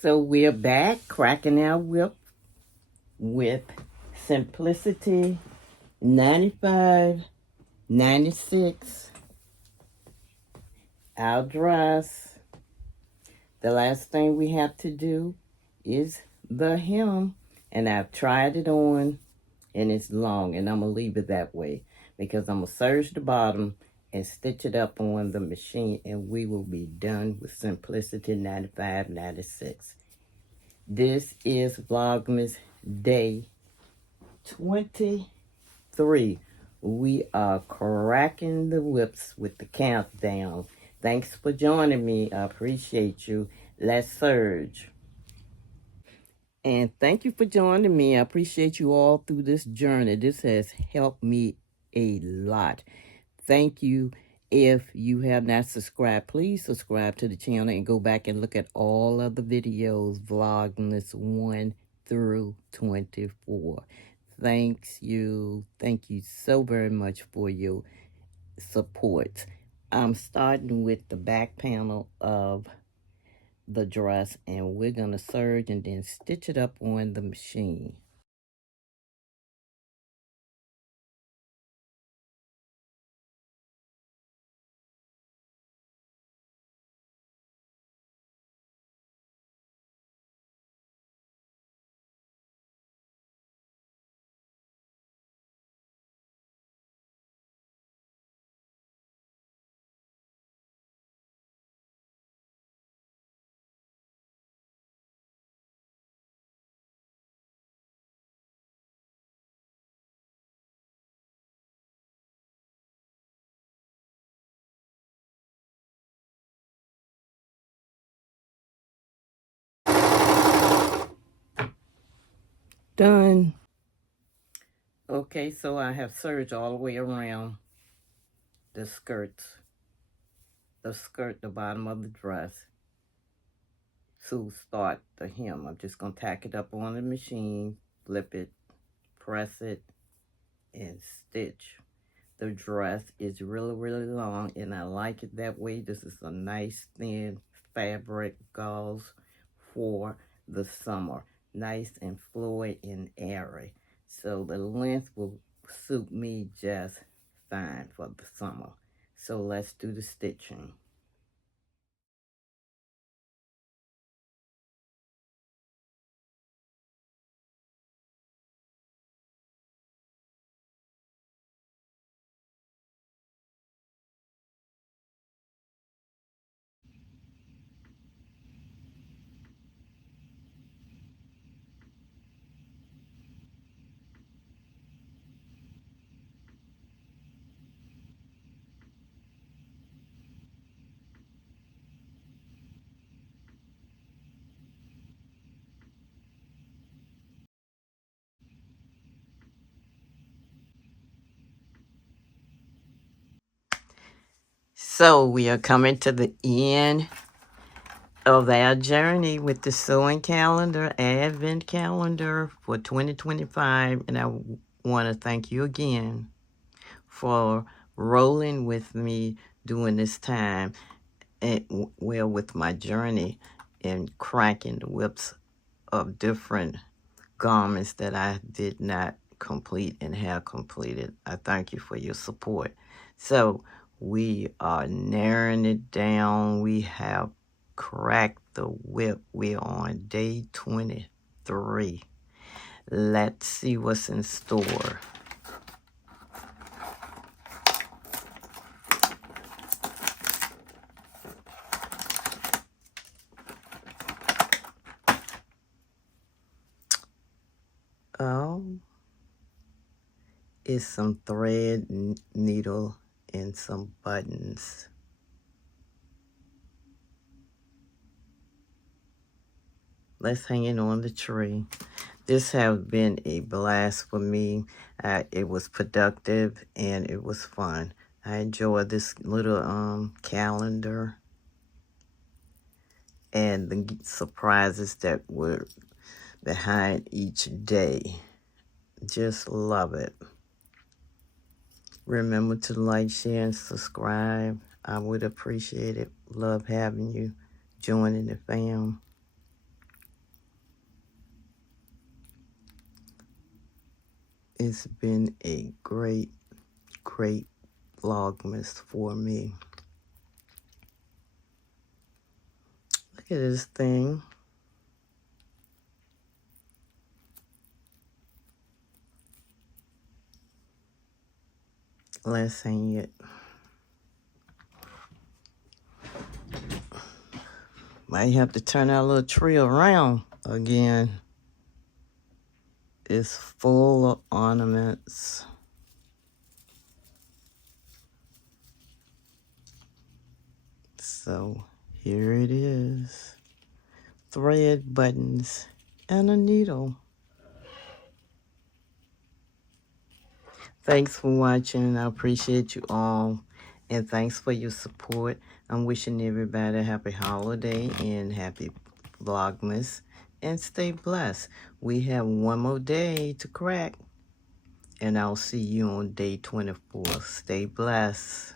So we're back cracking our whip with Simplicity 95, 96, our dress. The last thing we have to do is the hem, and I've tried it on and it's long, and I'm gonna leave it that way because I'm gonna serge the bottom and stitch it up on the machine, and we will be done with Simplicity 95, 96. This is Vlogmas Day 23. We are cracking the whips with the countdown. Thanks for joining me. I appreciate you. Let's surge. And thank you for joining me. I appreciate you all through this journey. This has helped me a lot. Thank you. If you have not subscribed, please subscribe to the channel and go back and look at all of the videos, Vlogmas 1 through 24. Thank you so very much for your support. I'm starting with the back panel of the dress, and we're going to serge and then stitch it up on the machine. Done. Okay, so I have serged all the way around the skirts, the bottom of the dress, to start the hem. I'm just going to tack it up on the machine, flip it, press it, and stitch. The dress is really, really long, and I like it that way. This is a nice thin fabric gauze for the summer. Nice and fluid and airy. So the length will suit me just fine for the summer. So let's do the stitching. So we are coming to the end of our journey with the sewing calendar, advent calendar for 2025. And I want to thank you again for rolling with me during this time, and well, with my journey in cracking the whips of different garments that I did not complete and have completed. I thank you for your support. So we are narrowing it down. We have cracked the whip. We're on day 23. Let's see what's in store. Oh, it's some thread, needle, and some buttons. Let's hang it on the tree. This has been a blast for me. It was productive and it was fun. I enjoyed this little calendar and the surprises that were behind each day. Just love it. Remember to like, share, and subscribe. I would appreciate it. Love having you joining the fam. It's been a great Vlogmas for me. Look at this thing. Let's hang it. Might have to turn our little tree around again. It's full of ornaments. So here it is. Thread, buttons, and a needle. Thanks for watching. I appreciate you all. And thanks for your support. I'm wishing everybody a happy holiday and happy Vlogmas. And stay blessed. We have one more day to crack. And I'll see you on day 24. Stay blessed.